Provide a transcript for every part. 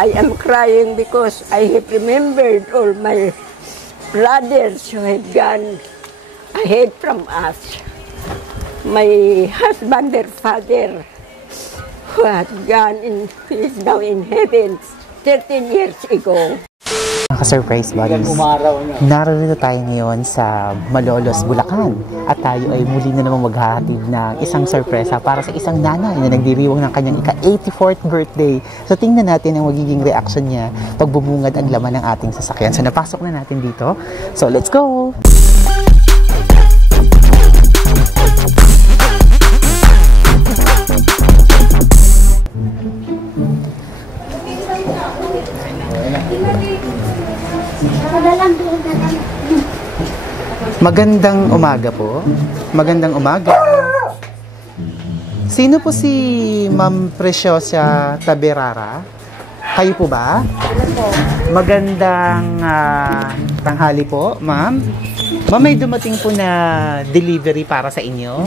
I am crying because I have remembered all my brothers who have gone ahead from us. My husband, their father, who had gone in, he is now in heaven 13 years ago. Naka-surprise buddies, naroon na tayo ngayon sa Malolos, Bulacan. At tayo ay muli na naman maghahatid ng isang sorpresa para sa isang nanay na nagdiriwang ng kanyang ika-84th birthday. So tingnan natin ang magiging reaction niya pag bumungad ang laman ng ating sasakyan. So napasok na natin dito. So let's go! Magandang umaga po. Magandang umaga. Sino po si Ma'am Preciosa Taberara? Kayo po ba? Magandang tanghali po, Ma'am. Ma'am, may dumating po na delivery para sa inyo.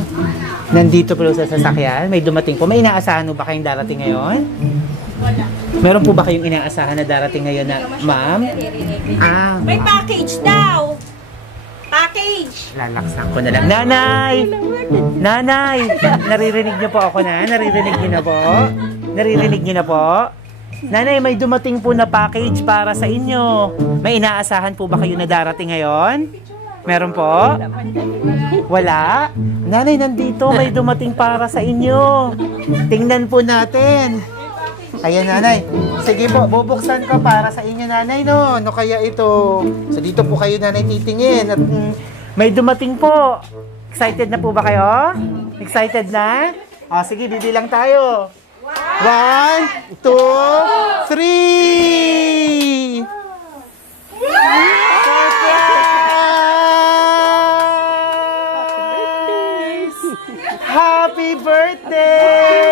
Nandito po sa sasakyan. May dumating po. May inaasahan po ba kayong darating ngayon? Wala. Meron po ba kayong inaasahan na darating ngayon na, Ma'am? May package daw. Package! Lalaksan ko na lang. Nanay! Nanay! Naririnig niyo po ako na? Naririnig niyo na po? Naririnig niyo na po? Nanay, may dumating po na package para sa inyo. May inaasahan po ba kayo na darating ngayon? Meron po? Wala? Nanay, nandito. May dumating para sa inyo. Tingnan po natin. Ayan, nanay. Sige po, bubuksan ko para sa inyo, nanay, no? Ano kaya ito? So, dito po kayo, nanay, titingin. At may dumating po. Excited na po ba kayo? Excited na? O, sige, bibilang tayo. 1, 2, 3! Surprise! Happy birthday!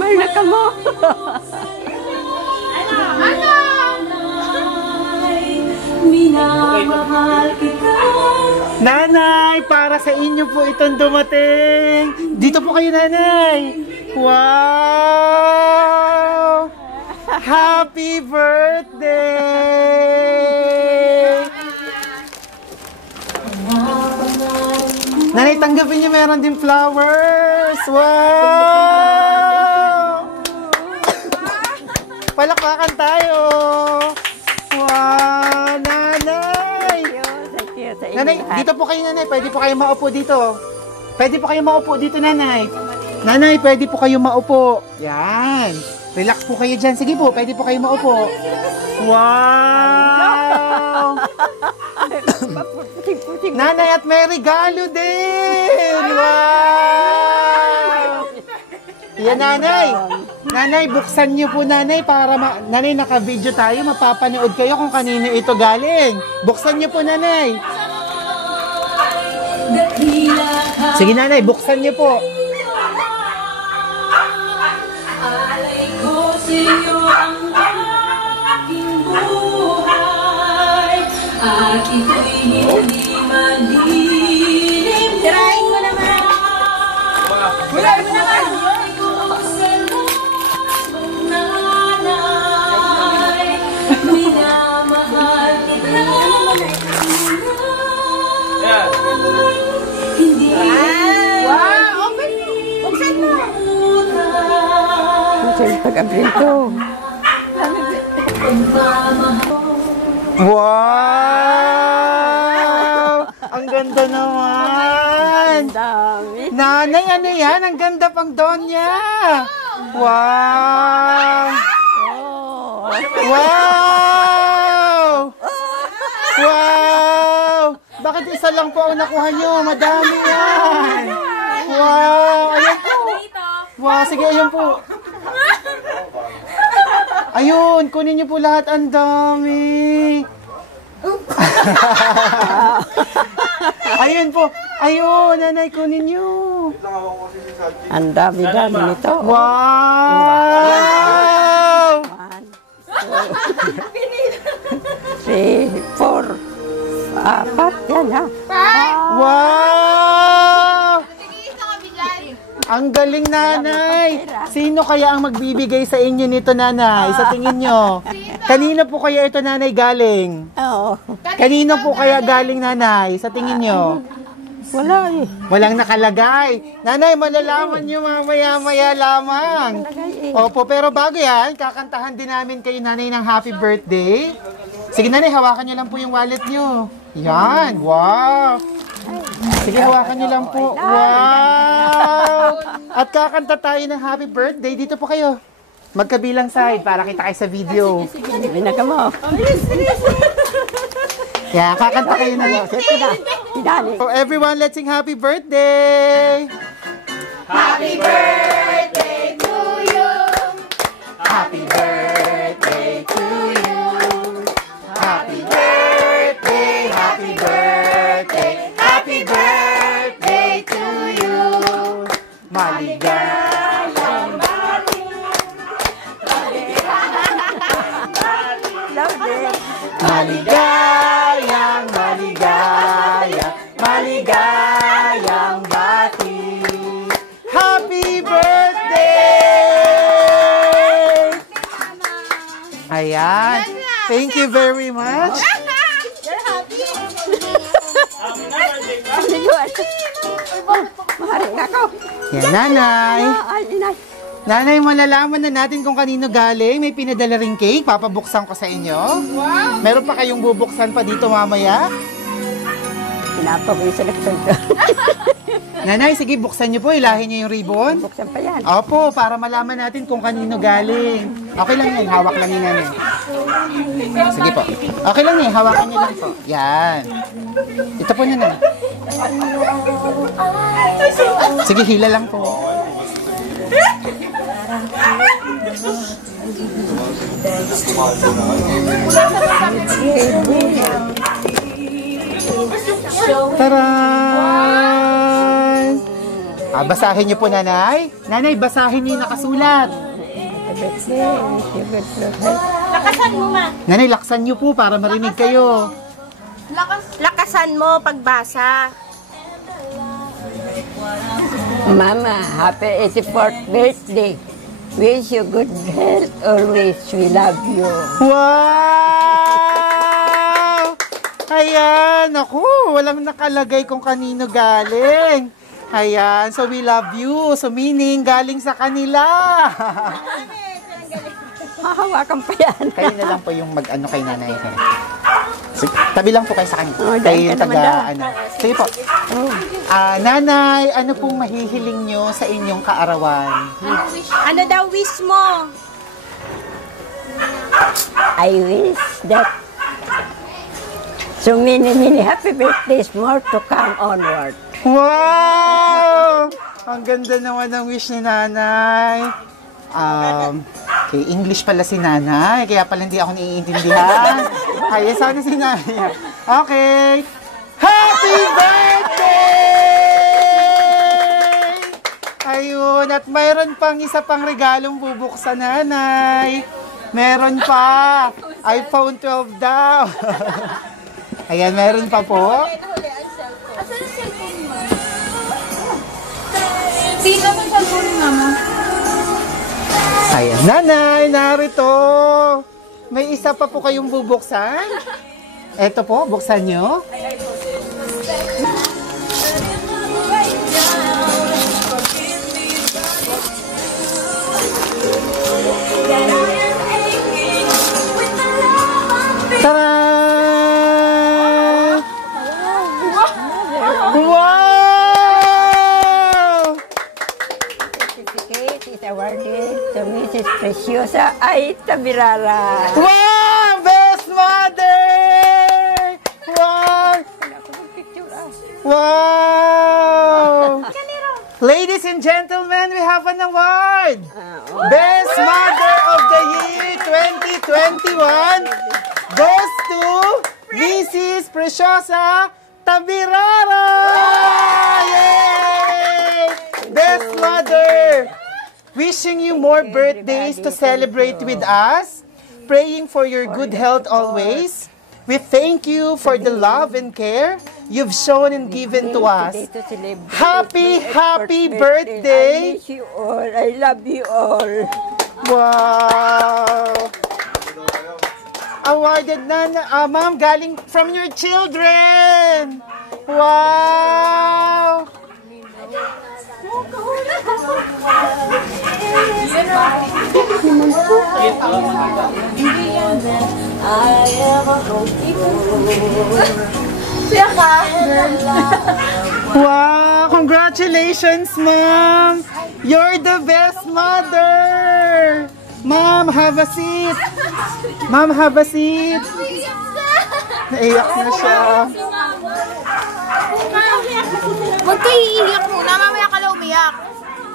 Mahal ka mo. Nanay, para sa inyo po itong dumating. Dito po kayo, nanay. Wow! Happy birthday! Nanay, tanggapin niyo, meron din flowers. Wow! Palakpakan tayo. Wow, nanay! Nanay, dito po kayo, nanay. Pwede po kayo maupo dito. Pwede po kayo maupo dito, nanay. Nanay, pwede po kayo maupo. Yan. Relax po kayo dyan. Sige po, pwede po kayo maupo. Wow! Nanay, at may regalo din! Wow! Yan, nanay. Nanay, buksan niyo po, nanay, para nanay, naka-video tayo. Mapapanood kayo kung kanino ito galing. Buksan niyo po, nanay. Sige, nanay, buksan niyo po. Alay ko sa iyo ang aking buhay, at ito'y hindi malilim. Tirahin mo naman! Tirahin mo naman! Nanay, minamahal kita. Hindi. Wow! Open mo! Buksan mo! Pag-abrin ko. Wow! Ang ganda naman! Nanay, ano yan? Ang ganda pang donya! Wow! Wow! Wow! Bakit isa lang po ang nakuha nyo? Madami yan! Wow! Ayan po! Wow, sige, ayan po! Ayun, kunin niyo po lahat. Ang dami. Ayun po. Ayun, nanay, kunin niyo. Ang dami-dami nito. Wow! Apat yan ha. Wow! Ang galing, nanay. Sino kaya ang magbibigay sa inyo nito, nanay? Sa tingin nyo? Kanino po kaya ito, nanay, galing? Oo. Kanino po kaya galing, nanay? Sa tingin nyo? Wala eh. Walang nakalagay. Nanay, malalaman nyo mamaya-maya lamang. Opo, pero bago yan, kakantahan din namin kayo, nanay, ng happy birthday. Sige, nanay, hawakan nyo lang po yung wallet nyo. Yan, wow. Sige, hawakan nyo lang po. Wow! At kakanta tayo ng happy birthday. Dito po kayo. Magkabilang side para kita kayo sa video. Binaga mo. Yeah, kakanta kayo na. So everyone, let's sing happy birthday! Happy birthday to you. Happy birthday to you. Happy birthday, happy birthday, happy birthday to you. Maligayang maligayang maligayang bati. Happy birthday! Ayan. Thank you very much. Maharing ako. Yan, nanay. Ay, inay. Nanay, malalaman na natin kung kanino galing. May pinadala ring cake. Papabuksan ko sa inyo. Wow! Meron pa kayong bubuksan pa dito mamaya? Pinapa ko yung selection ko. Nanay, sige, buksan niyo po. Ilahin niyo yung ribbon. Buksan pa yan. Opo, para malaman natin kung kanino galing. Okay lang yan. Hawak lang yun, nanay. Sige po. Okay lang yan. Hawakan niyo lang po. Yan. Ito po, nanay. Sige, hila lang po. Taran! Basahin niyo po, nanay. Nanay, basahin niyo yung nakasulat. Lakasan mo, ma. Nanay, laksan niyo po para marinig kayo. Lakasan mo pagbasa. Mama, happy 84th birthday. Wish you good health always. We love you. Wow! Ayan, ako, walang nakalagay kung kanino galing. Ayan, so we love you. So meaning, galing sa kanila. Hahawakan pa yan. Kayo na lang po yung mag-ano kay nanay. Sige, tabi lang po kayo sa kanya. Oh, Kayo yung ka naman taga, daw. ano. Sige po. Nanay, ano pong mahihiling nyo sa inyong kaarawan? Ano daw wish mo? I wish that so many happy birthdays more to come onward. Wow! Ang ganda naman ng wish ni nanay. Okay, English pala si nanay, kaya pala hindi ako naiintindihan. Ay, sana si nanay. Okay. Happy birthday! Ayun, at mayroon pang isa pang regalong bubuksan, nanay. Meron pa. iPhone 12 daw. Ayan, meron pa po. Sino mo sa phone, mama? Ayan, nanay, narito. May isa pa po kayong bubuksan. Eto po, buksan nyo. Tara! Wow! Certificate is awarded to Mrs. Preciosa Ay Tabirara. Wow! Best mother! Wow! Wow! Ladies and gentlemen, we have an award! Best Mother of the Year 2021 goes to Mrs. Preciosa Tabirara! Yay! Best Mother! Wishing you more birthdays to celebrate with us, praying for your good health always, We thank you for the love and care you've shown and given to us. Happy birthday! I miss you all. I love you all. Wow! Awarded na, ma'am, galing from your children! Wow! Wow! Congratulations, ma'am! You're the best mother! Ma'am, have a seat! Ma'am, have a seat! Naiyak na siya. Huwag kayo iiyak muna. Mamaya ka lang umiyak.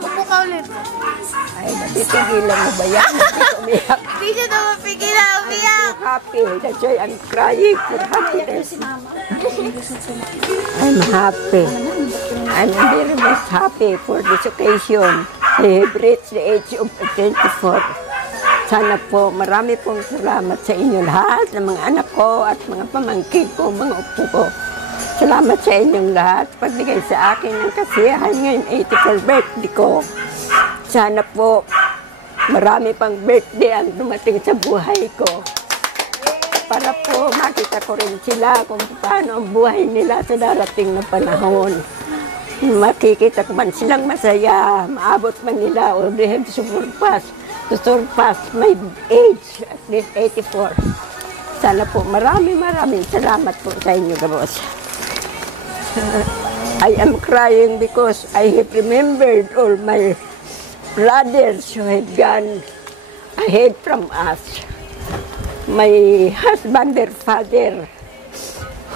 Upo ka ulit. Ay, napipigilan mo ba yan? Umiyak. Hindi siya na mapigilan umiyak. Happy. That's why I'm crying for happiness. I'm happy. I'm very much happy for this occasion. I have reached the age of 24. Sana po, marami pong salamat sa inyo lahat, ng mga anak ko at mga pamangkin ko, mga upo ko. Salamat sa inyong lahat, pagbigay sa akin ng kasiyahan ngayon, 84th birthday ko. Sana po, marami pang birthday ang dumating sa buhay ko. Para po makita ko rin sila kung paano ang buhay nila sa darating na panahon. Makikita ko man silang masaya, maabot man nila o they have to surpass my age, at least 84. Sana po maraming salamat po sa inyo, boss. I am crying because I have remembered all my brothers who have gone ahead from us. My husband, their father,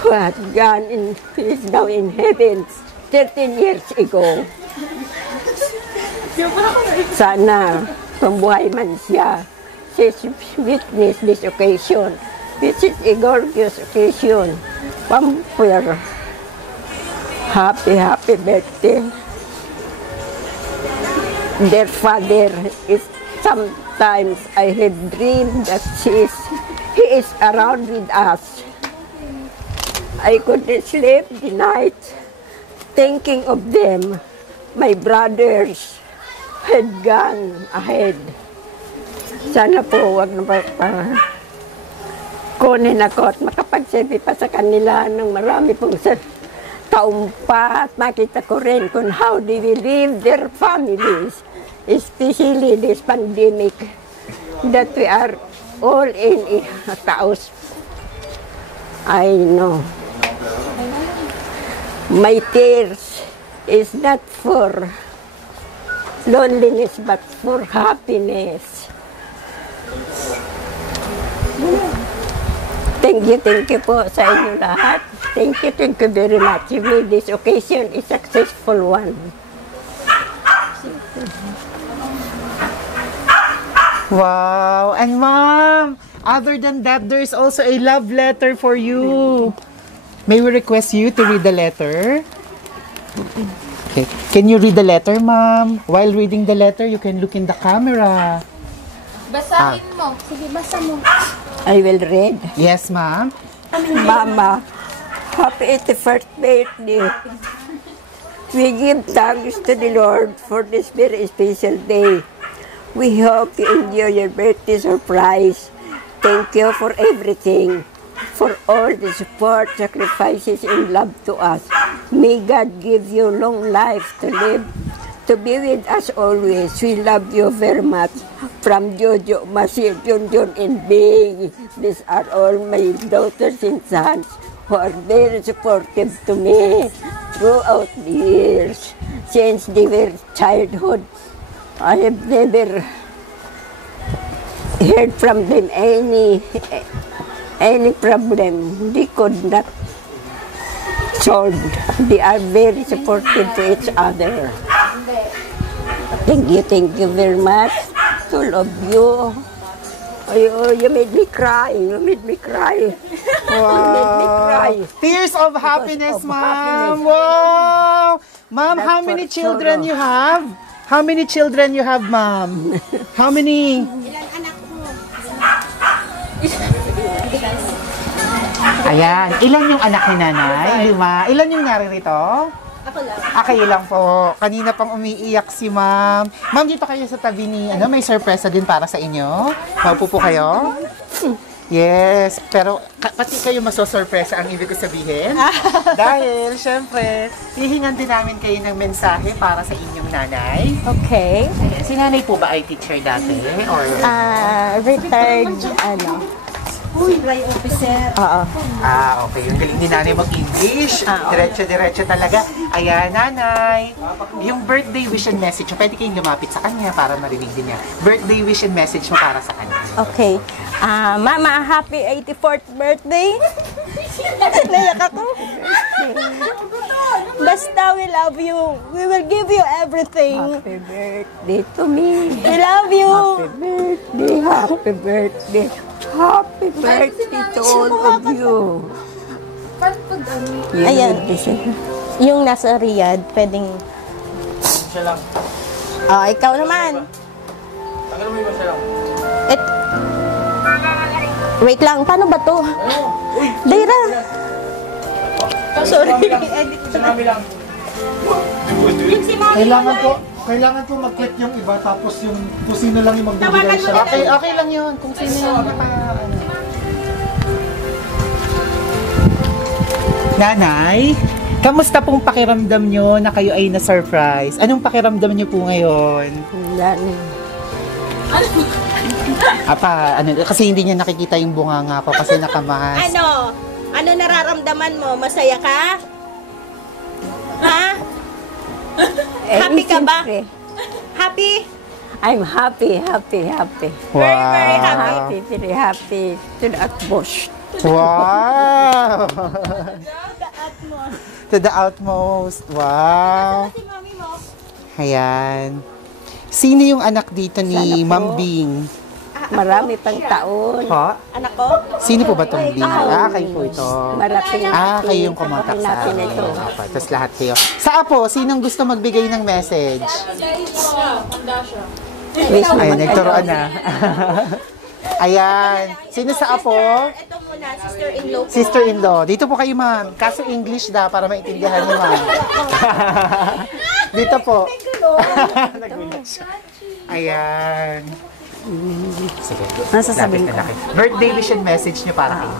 who had gone in, he is now in heaven 13 years ago. Sana pambuhay man siya, she's witness this occasion. This is a gorgeous occasion. Pampwer. Happy birthday. Their father is, sometimes I have dreamed that he is around with us. I couldn't sleep the night thinking of them. My brothers had gone ahead. Sana po wag na kunin ako at makapagsabi pa sa kanila ng marami pong taong pa at makita ko rin kung how they will leave their families, especially this pandemic that we are all in a chaos. I know. My tears is not for loneliness but for happiness. Thank you po sa inyo lahat. Thank you very much. You made this occasion a successful one. Wow! And ma'am, other than that, there's also a love letter for you. May we request you to read the letter? Okay. Can you read the letter, ma'am? While reading the letter, you can look in the camera. Basahin mo. Sige, basa mo. I will read. Yes, ma'am. Mama, happy 81st birthday. We give thanks to the Lord for this very special day. We hope you enjoy your birthday surprise. Thank you for everything, for all the support, sacrifices, and love to us. May God give you long life to live, to be with us always. We love you very much. From Jojo, Masir, Junjun, and Bing. These are all my daughters and sons who are very supportive to me throughout the years. Since their childhood, I have never heard from them any problem they could not solve. They are very supportive to each other. Thank you very much. All of you. Oh, you made me cry. You made me cry. Wow. You made me cry. Tears of happiness, of ma'am. happiness. Wow. Ma'am, That's how many for children sorrow. you have? How many children you have, ma'am? How many? Ilan anak mo? Ayan. Ilan yung anak ni nanay? 5. Ilan yung naririto? Ako lang. Kayo lang po. Kanina pang umiiyak si ma'am. Ma'am, dito kayo sa tabi ni, may surpresa din para sa inyo. Maupo po kayo? Yes, pero pati kayo masosurpresa ang ibig ko sabihin. Dahil, syempre, hihingan din namin kayo ng mensahe para sa inyong nanay. Okay. Ayan. Si nanay po ba ay teacher dati? Or... Retired, supply officer. Oo. Okay. Yung galing ni nanay mag-English. Diretso-diretso talaga. Ayan, nanay. Yung birthday wish and message mo, pwede kayong lumapit sa kanya para marinig din niya. Birthday wish and message mo para sa kanya. Okay. Mama, happy 84th birthday. Naiyak ako. Basta we love you. We will give you everything. Happy birthday to me. We love you. Happy birthday. Happy birthday to all of you. Ayan. Yung nasa Riyadh, pwedeng... Siya lang. Ikaw naman. Tagal mo yung siya lang. Wait lang, paano ba to? Dira. Sorry. Sinabi lang. Kailangan po mag-click yung iba tapos yung kung sino lang yung magbibigay siya. Okay lang yun. Kung sino yung Nanay, kamusta pong pakiramdam nyo na kayo ay na-surprise? Anong pakiramdam nyo po ngayon? Wala na. Kasi hindi niya nakikita yung bunganga ko kasi nakamas. Ano nararamdaman mo? Masaya ka? Ha? Happy ka ba? Siyempre, Happy? I'm happy. Wow. Very happy. Very happy to the utmost. Wow! To the utmost. Wow. Ayan. Sino yung anak dito ni Sana po. Ma'am Bing? Marami pang taon. Ha? Anak ko? Sino po ba itong Bing? Kayo po ito. Malaking Kayo yung kumontak sa natin akin. ito. Tapos lahat kayo. Sa Apo, sinong gusto magbigay ng message? Wish Ay, naman nagturoan kayo. na. Ayan. Sino sa Apo? Ito muna, sister-in-law ko. Sister-in-law. Dito po kayo, ma'am. Kaso English para maintindihan niyo, ma'am. Dito po. Nagulat siya. Ayan. Sige. Nasasabihin ko. Birthday wish and message niyo para kayo.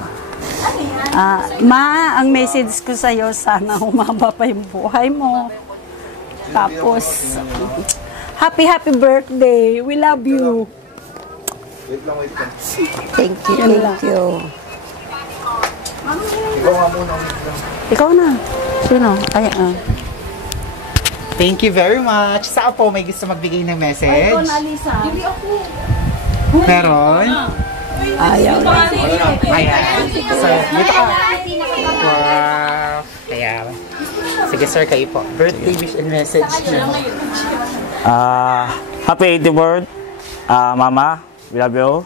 Ma, ang message ko sa'yo, sana humaba pa yung buhay mo. Tapos, happy birthday. We love you. Thank you. Ikaw na. Sino? Thank you very much. Sa Apo, may gusto magbigay ng message? Meron? Ayaw na. Ayan. So, dito ka. Wow. Kaya, sige sir, kayo po. Birthday wish and message niyo. Happy 84th, Mama. We love you.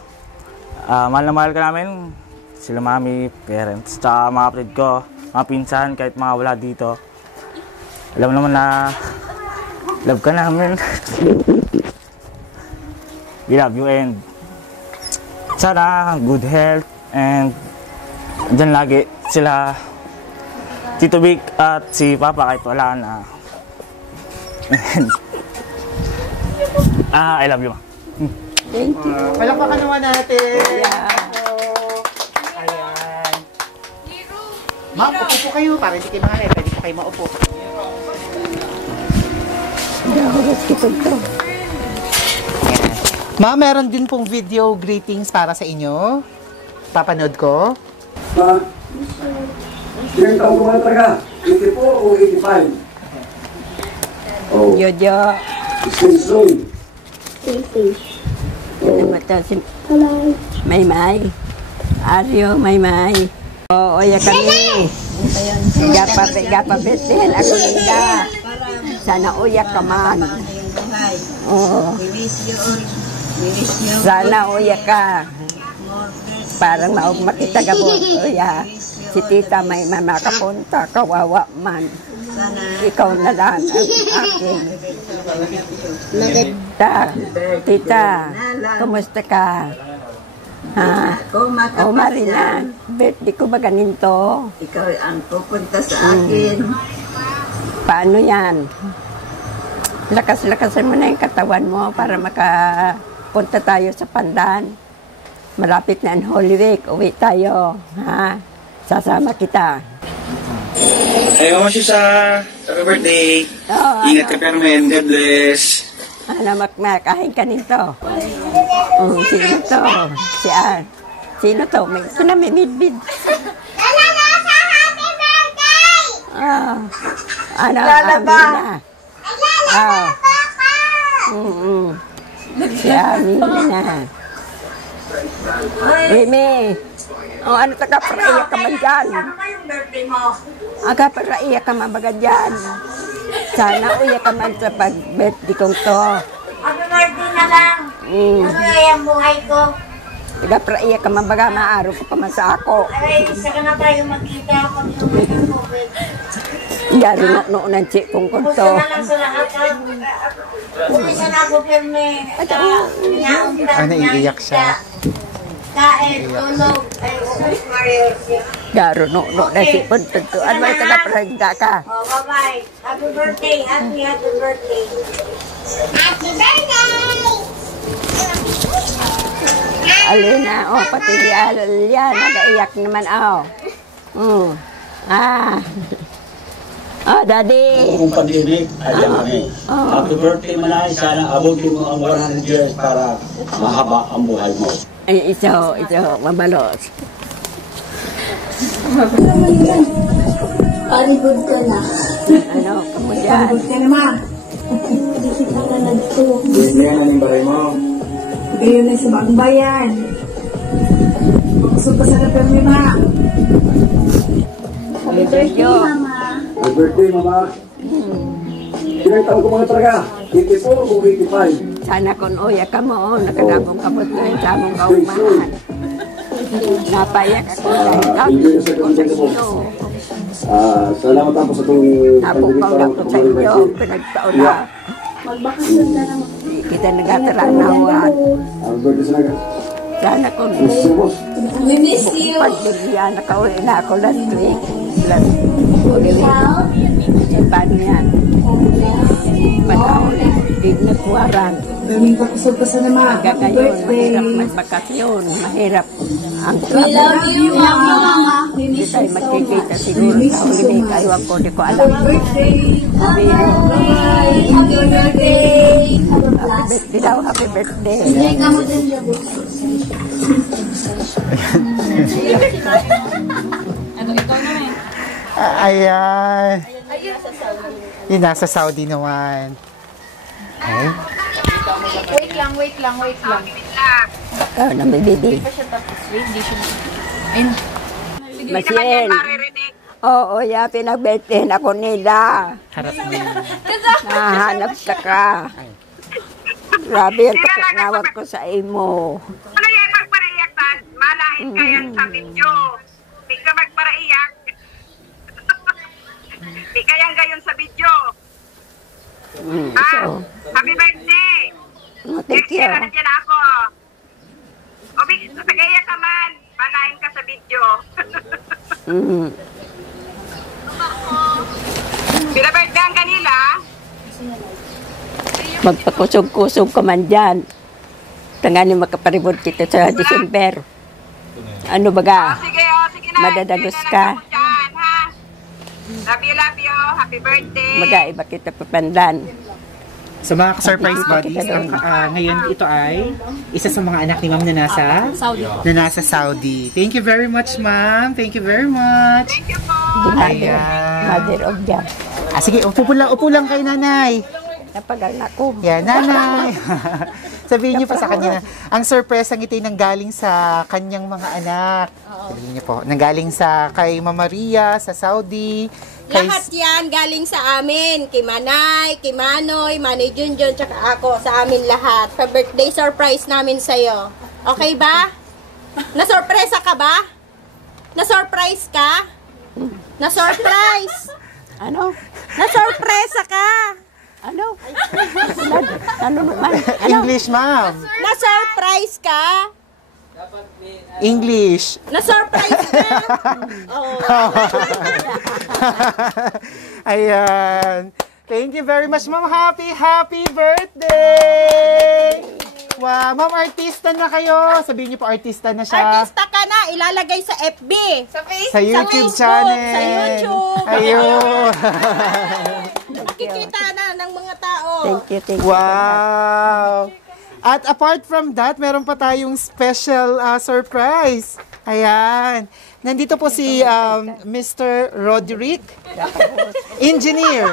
Mahal na mahal ka namin. Sila mami, parents, tsaka mga kapatid ko, mga pinsan, kahit mga wala dito. Alam mo naman na love ka namin. We love you and sana good health and dyan lagi sila Tito Vic at si Papa kahit wala na. I love you, ma. Thank you. Palakpakan naman natin. Yeah. Ayan. Ma'am, upo po kayo para hindi kayo makakaya. Pwede po kayo maupo. Ma'am, meron din pong video greetings para sa inyo. Papanood ko. Ilang taong kumanta ka? 84 o 85? Oh, Jojo. Simpson. May. Aryo, may. Oo, ya kami. Gapa beten ako nila. Sana uyak ka man. Oo. Sana uyak ka. Parang makita ka po. Uya. Si tita may makapunta. Kawawa man. Ikaw na lang ang akin. Tita, kumusta ka? Ha? O Marina, birthday ko ba ganito? Ikaw ang pupunta sa akin. Paano yan? Lakas-lakasan mo na yung katawan mo para makapunta tayo sa Pandan. Malapit na ang Holy Week, uwi tayo. Ha? Sasama kita. Ayaw mo siya sa happy birthday. Ingat ka Carmen, God bless. Ano, makakain ka nito. Sino to? Si Ann. Sino to? Ito na may midbid. Ano, Amina. Si Amina. Remy. Ano taga paraiyak ka man dyan? Aga paraiyak ka man baga dyan. Sana uya ka man sa pag-birthday kong to. Happy birthday na lang. Ano yung buhay ko? Taga paraiyak ka man baga, maaraw ko pa man sa ako. Ay, isa ka na tayo magkita pag sumunod ng COVID. Yaro noon ang chik kong Gusto konto. na lang sa lahat. Isa na ako pirme. Naiiyak siya. Kain, tulog. Ay, Mario. Yaro noon ang chik kong konto. Ano ay taga paraiyak ka? Oh, bye-bye. Happy birthday. Happy birthday. Happy birthday! Alina, pati di Alia, nagaiyak naman, Daddy. Kung pag-ibig, ayan kami. Happy birthday manay, sana abutin mo ang 100 years para mahaba ang buhay mo. Ay, ito, mabalos. Palibod ka na. Ano, kamudyan? Palibod ka na, ma. Hindi kita na nagtulog. Bigyan na ng baray mo. Bigyan na sa bagong bayan. Makusog ka sa kapirme, ma. Happy birthday, mama. Happy birthday, mama. Ilang taon ko mga talaga? 84 o 85? Sana kung uya ka mo, nakadabong kabot na yung samong kaumahan. Napayak ako dahil ko sa inyo. Salamat ako sa itong Tapong kaulang ko sa inyo, pinagtaon na. Magbakasyon na naman. Kita nagataranawan. Happy birthday sa naga. Sana kung We miss you. pagbigyan, nakauwi na ako last week. Last week. Paano yan? Manauli, di nagwaran. Daming pakusog ka sa naman. Hanggang Happy ngayon, birthday. mahirap magbakasyon. Mahirap ang We love you, mama. We Hindi miss tayo you so magkikita much. siguro sa holiday. Ayaw ko, di ko alam. Happy birthday. Bye-bye. Happy birthday. Happy birthday daw, happy birthday. Hindi ka mo din yung Ayan. Yung nasa Saudi naman. Okay. Wait lang. Ikaw na may baby. Masien. Oo, ya, pinag-birthday ako nila. Harap mo yun. Nahanap ka ka. Grabe ang kapanawag ko sa imo. Ano yan, magparaiyak tan? Malain ka yan sa video. Di ka magparaiyak. Di ka yan gayon sa video. So, Happy birthday! thank you. Next year, ako. O, tagaiyak ka man. Malain ka sa video. Pinabirthday ang kanila. Magpakusog-kusog ka man dyan. Tanganin makaparibod kita sa December. Ano baga? Sige na. Madadagos ka. Dyan, ha? Love you. Happy birthday. Magaiba kita papandan. So mga surprise buddies, ngayon ito ay isa sa mga anak ni ma'am na nasa Saudi. Thank you very much, ma'am. Thank you very much. Thank you po. Mother of God. Sige, upo lang kay nanay. Napagal ako. Yan, nanay. Sabihin niyo pa sa kanya na, ang surprise ang ito'y nanggaling sa kanyang mga anak. Sabihin niyo po, nanggaling kay Mama Maria, sa Saudi. Lahat yan galing sa amin. Kay Manay, kay Manoy, Manoy Junjun, tsaka ako. Sa amin lahat. Sa birthday surprise namin sa'yo. Okay ba? Nasurpresa ka ba? Nasurprise ka? Nasurprise? Ano? Nasurpresa ka? Ano? Ano naman? Ano? English, ma'am. Na-surprise ka? English. Na-surprise ka? Oh. Ayan. Thank you very much, Ma'am. Happy birthday! Wow, Ma'am, artista na kayo. Sabihin niyo po, artista na siya. Artista ka na, ilalagay sa FB. Sa Facebook. Sa YouTube Facebook, channel. Sa YouTube. Ayun. Makikita na ng mga tao. Thank you. Wow. At apart from that, meron pa tayong special surprise. Ayan. Nandito po si Mr. Roderick. Engineer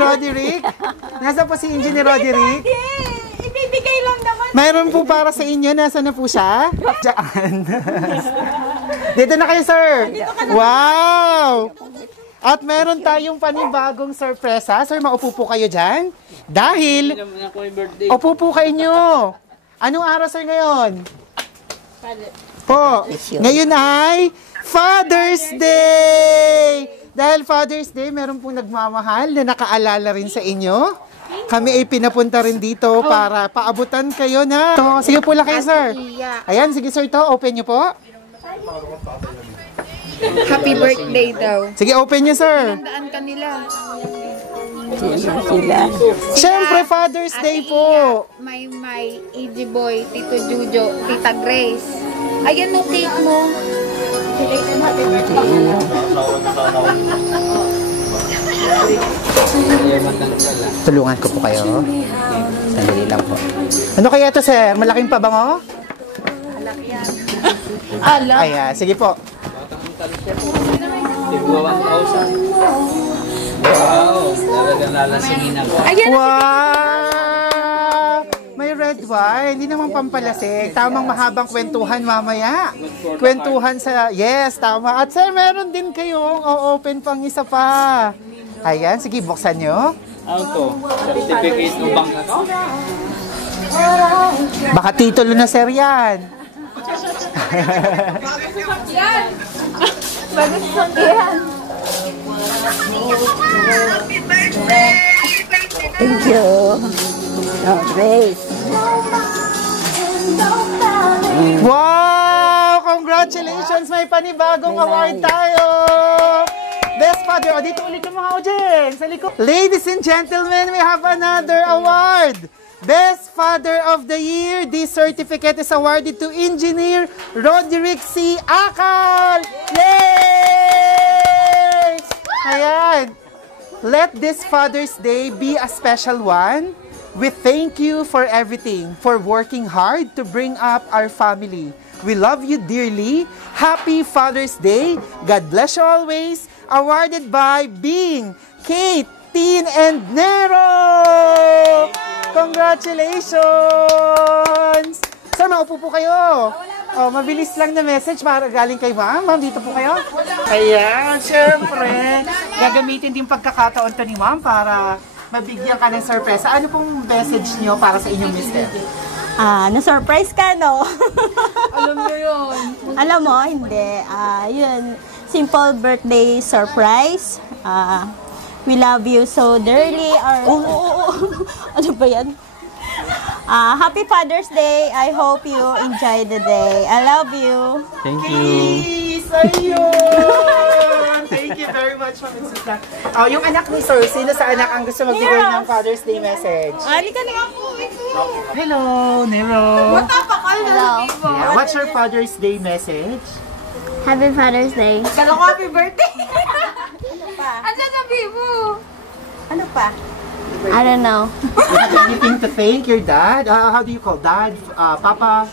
Roderick. Nasa po si Engineer Roderick? Ibibigay lang naman. Mayroon po para sa inyo. Nasa na po siya? Diyan. Dito na kayo, sir. Wow. At meron tayong panibagong sorpresa. Sir, maupo po kayo dyan. Dahil, upo po kayo nyo. Anong araw, sir, ngayon? Po, ngayon ay Father's Day! Dahil Father's Day, meron pong nagmamahal na nakaalala rin sa inyo. Kami ay pinapunta rin dito para paabutan kayo na. So, sige po lang kayo, sir. Ayan, sige, sir, to. Open nyo po. Happy birthday daw. Sige, open nyo, sir. Tandaan ka nila. Siyempre, Father's Day po. May EG Boy, Tito Jujo, Tita Grace. Ayan yung cake mo. Tulungan ko po kayo. Sandali lang po. Ano kaya ito, sir? Malaking pabango? Malaki yan. Ala. Ayan, sige po. Wow, talagang lalasingin ako. Wow! May red wine. Hindi naman pampalasik. Tamang mahabang kwentuhan mamaya. Kwentuhan sa... Yes, tama. At sir, meron din kayong o-open pang isa pa. Ayan, sige, buksan nyo. Ano to? Certificate ng bangka ko? Baka titulo na, sir, yan. Thank you. Grace. Wow! Congratulations! May panibagong award tayo! Best Father. O, dito ulit yung mga audience. Sa likod. Ladies and gentlemen, we have another award. Best Father of the Year. This certificate is awarded to Engineer Roderick C. Akal. Yay! Ayan. Let this Father's Day be a special one. We thank you for everything, for working hard to bring up our family. We love you dearly. Happy Father's Day. God bless you always. Awarded by Bing, Kate, Tin, and Nero. Congratulations! Sir, maupo po kayo. Oh, mabilis lang na message para galing kay ma'am. Ma'am, dito po kayo. Ayan, syempre. Gagamitin din pagkakataon to ni ma'am para mabigyan ka ng sorpresa. Ano pong message niyo para sa inyong mister? Na-surprise ka, no? Alam mo yun. Alam mo, hindi. Yun, simple birthday surprise. We love you so dearly. Ano ba yan? Happy Father's Day. I hope you enjoy the day. I love you. Thank you. Ayun! Thank you very much, Ma'am Sita. Oh, yung anak ni Sir, sino sa anak ang gusto magbigay ng Father's Day message? Halika na ako. Hello, Nero. Hello. Yeah, what's your Father's Day message? Happy Father's Day. Kala ko happy birthday. Ano pa? Ano sabihin mo? Ano pa? I don't know. You have anything to thank your dad? How do you call dad? Papa?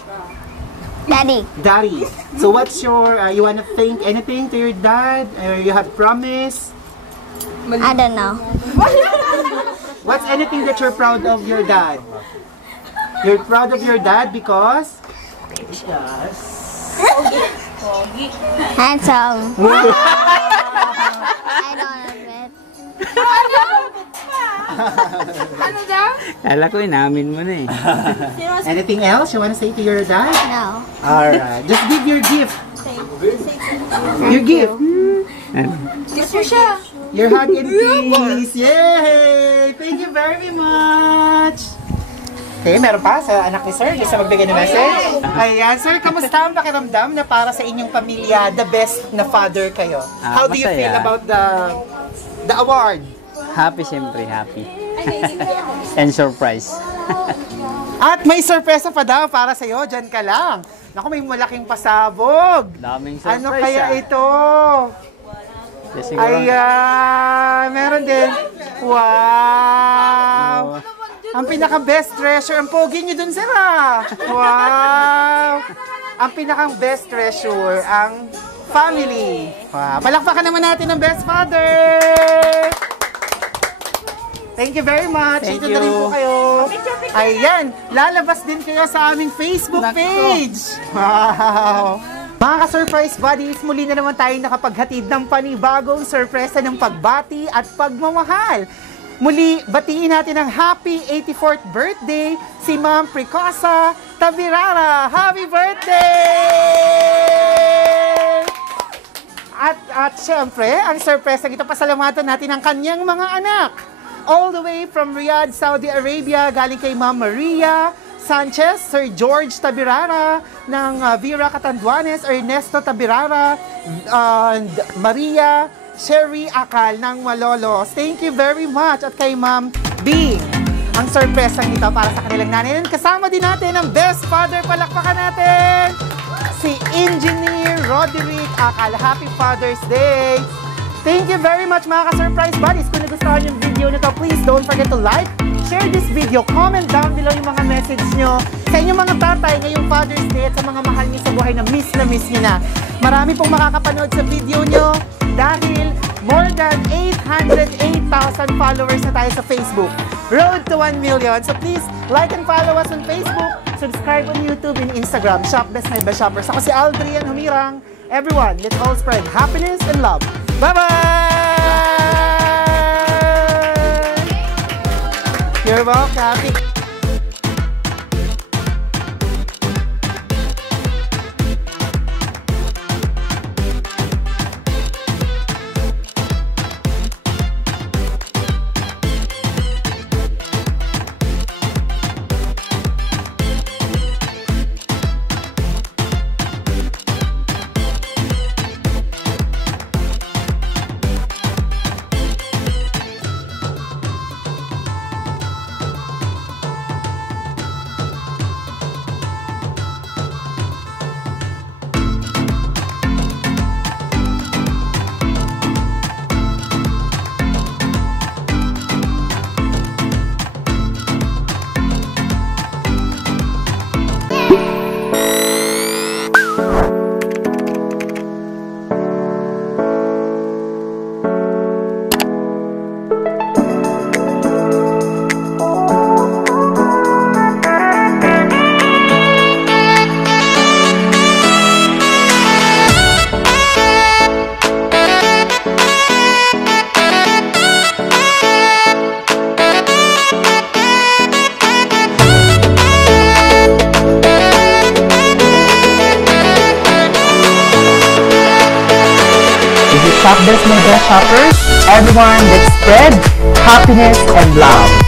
Daddy. Daddy. So what's your, you want to thank anything to your dad? You have promise? I don't know. What's anything that you're proud of your dad? You're proud of your dad because? Handsome. I don't know it. Ano daw? Kala ko inamin mo na eh. Anything else you want to say to your dad? No. Alright. Just give your gift. Your gift. Kiss mo siya. Your hug and peace. Yay! Thank you very much. Okay, meron pa sa anak ni Sir. Gusto magbigay ng message? Ayan, Sir, kamusta ang pakiramdam na para sa inyong pamilya, the best na father kayo? How do you Masaya. feel about the award? Happy, siyempre, happy. And surprise. At may sorpresa pa daw para sa'yo, dyan ka lang. Naku, may malaking pasabog. Daming surprise. Ano kaya ito? Yes, siguro. Ayan, meron din. Wow! Ang pinaka-best treasure, ang pogi nyo dun, Sarah. Wow! Ang pinaka-best treasure, ang family. Wow! Palakpakan naman natin ang best father! Thank you very much. Thank Ito na rin you. po kayo. Ayan, lalabas din kayo sa aming Facebook page. Wow! Mga ka-surprise buddies, muli na naman tayong nakapaghatid ng panibagong sorpresa ng pagbati at pagmamahal. Muli, batiin natin ang happy 84th birthday si Ma'am Precosa Tabirara. Happy birthday! At syempre, ang sorpresa ito, pasalamatan natin ang kanyang mga anak. All the way from Riyadh, Saudi Arabia, galing kay Ma'am Maria Sanchez, Sir George Tabirara ng Vera Catanduanes, Ernesto Tabirara, and Maria Sherry Akal ng Malolos. Thank you very much. At kay Ma'am B, ang sorpresa nito para sa kanilang nanay. And kasama din natin ang best father. Palakpakan natin si Engineer Roderick Akal. Happy Father's Day! Thank you very much mga ka-surprise buddies. Kung nagustuhan yung video nito, please don't forget to like, share this video, comment down below yung mga message nyo sa inyong mga tatay ngayong Father's Day at sa mga mahal niyo sa buhay na miss nyo na. Marami pong makakapanood sa video nyo dahil more than 808,000 followers na tayo sa Facebook. Road to 1 million. So please like and follow us on Facebook, subscribe on YouTube and Instagram. Shop Best My Best Shoppers. Ako si Aldrian Humirang. Everyone, let's all spread happiness and love. Bye-bye! You're welcome. Shop Best My Best Shoppers. Everyone, let's spread happiness and love.